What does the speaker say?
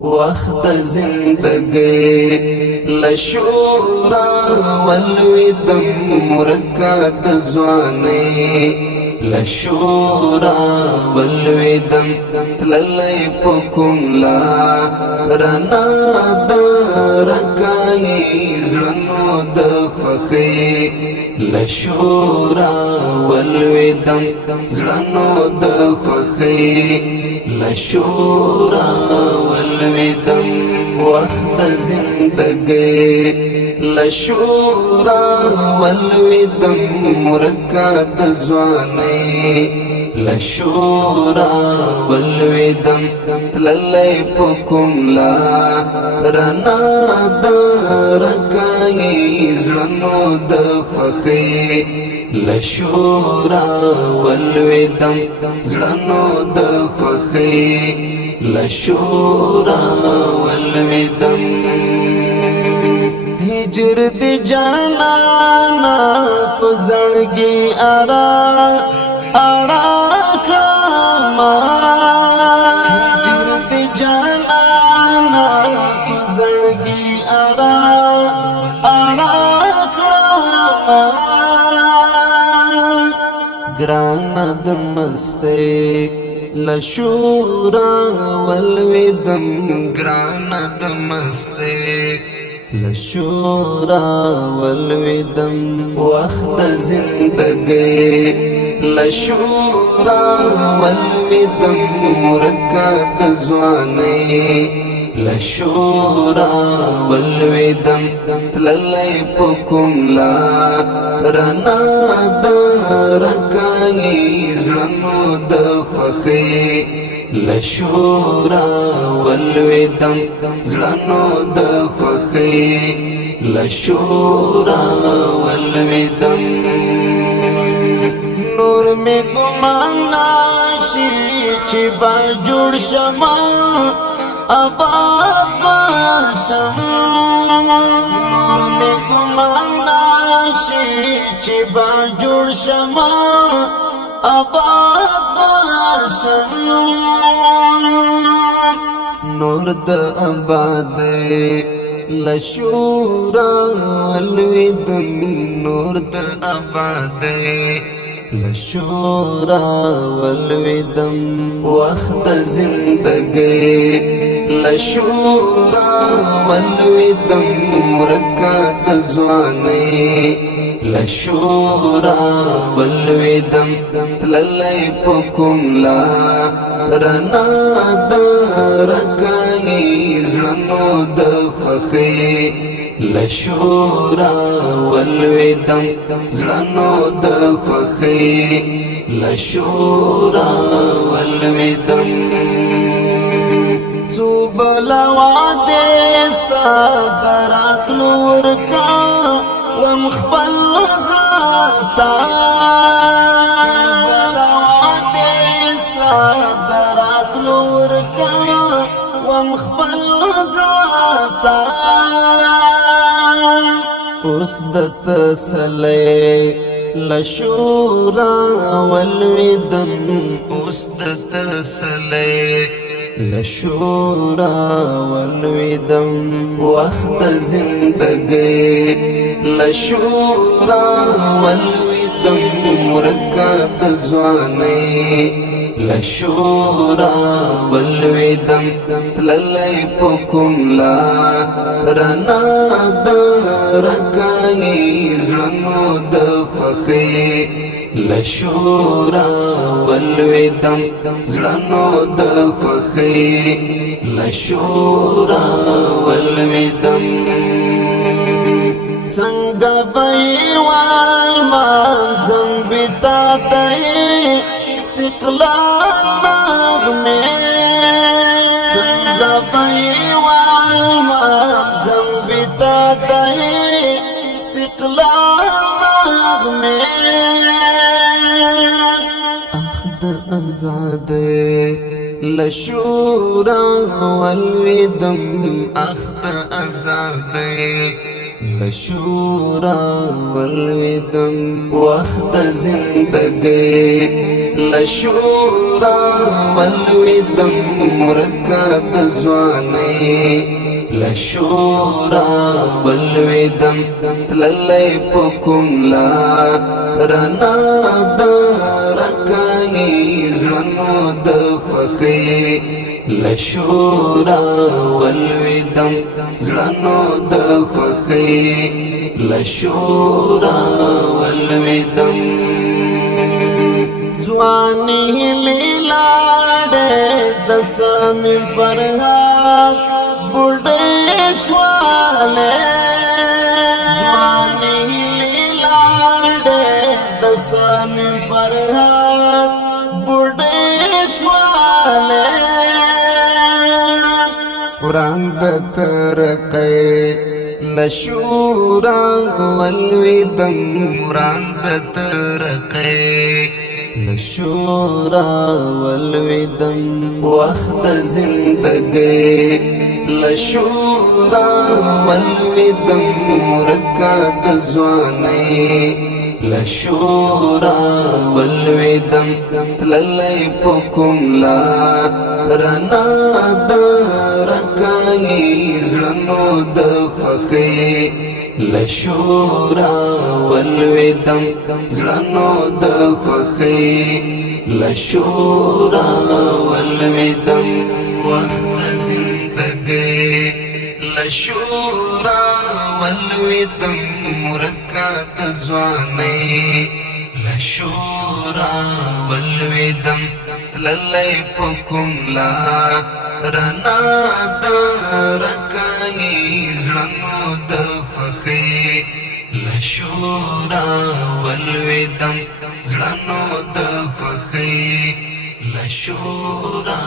وقت زندگی لشورا والویدم مرکات زوانی لشورا والویدم تللی پکم لا رنا دا رکائی زرنو دا خخی لشورا والویدم زرنو دا خخی لشورا والویدم وقت زندگی لشورا والویدم مرکات زوانی لشورا والویدم تللی پکم لا رنا دا رکائی زرنو دا خخی لشورا والویدم زرنو دا خخی لشورا والویدم هجر دی جانانا پزړګي آرا کراما هجر دی جانانا پزړګي آرا کراما ګران د مسته لشورا والویدم ګران د مسته لشورا والویدم وقت زندگی لشورا والویدم مرکات زوانی لشورا والویدم تللی پکم لا رنا دا رکائی زرنو دا خخی لشورا والویدم زرنو دا خخی لشورا والویدم نور می گمان ناشی چی با جوڑ شما آباد باشم نور می گمان ناشی چی با جوڑ شما آباد باشم نور د آباد لشورا والویدم نور د آباد لشورا والویدم وقت زندگی لشورا والویدم مرکات زوانی لشورا والویدم تللی پکم لا رنا دا رکائی زرنو دا خخی لشورا والویدم زرنو دا خخی لشورا والویدم زوبلا وعدستا دراتلو ورکا ومخبل زراتا زوبلا وعدستا دراتلو ورکا ومخبل زراتا اوس د تسلی لشورا والویدم اوس د تسلی لشورا والویدم وقت زندگی لشورا والویدم مرکات زوانی لشورا والویدم تللی پکم لا رنا دا رکائی زرنو دا خخی لشورا والویدم زرنو دا خخی لشورا والویدم څنګه بېوال مانځم بتا ته استقلال نغمه څنګه بېوال مانځم بتا ته استقلال نغمه اخد آزاد لشورا والویدم اخد آزاد لشورا والودم وخت زندگی لشورا والودم مرکات زوانی لشورا والودم تللی پکم لا رنا دارکای زمنو دخوخی لشورا والودم زلنو دخوخی لشورا والودم زوانی لیلاڑے دسم فرحات بڑے شوالے زوانی لیلاڑے دسم فرحات بڑے شوالے قرآن ترقی لشورا والودم قرآن ترقی لشورا والودم وخت زندگی لشورا والودم مرکات زوانی لشورا والودم تللی پکم لا رنا دارکای زلنو دخوخی لشورا والودم زلنو دخوخی لشورا والودم وخت زندگی لشورا والودم مرکات زوانی لشورا والودم تللی پکم لا رنا دارکای زلنو دخوخی لشورا والودم زلنو دخوخی لشورا